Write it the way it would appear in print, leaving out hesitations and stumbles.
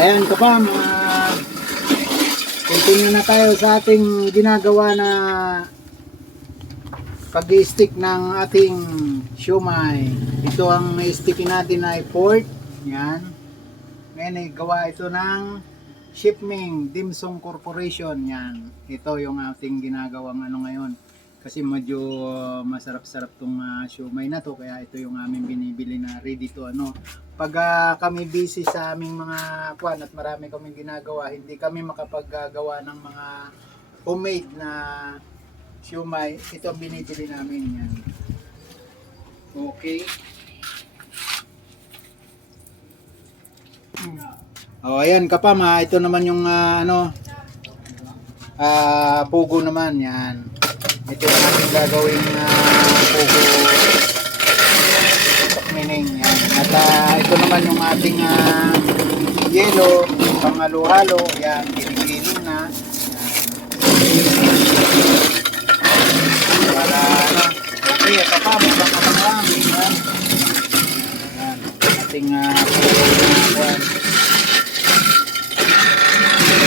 Ayan kapam, continue na tayo sa ating ginagawa na pag-i-stick ng ating siomai. Ito ang i-stickin natin ay pork. Yan. Ngayon ay gawa ito ng Shipming Dimsum Corporation. Yan. Ito yung ating ginagawang ano ngayon. Kasi medyo masarap-sarap tong siomai na to. Kaya ito yung aming binibili na ready to ano. Pag kami busy sa aming mga kwan at marami kaming ginagawa, hindi kami makapaggagawa ng mga homemade na siomai. Ito ang binibili namin yan. Okay. Oh, ayan kapam ha. Ito naman yung pugo naman yan. Ito yung ating gagawin pugo pakmining yan. At ito naman yung ating yelo, pangalo-halo. Yan, ginigiling na. Yan. Para okay, kapam, lang. Yan. Yan. Ating pugo na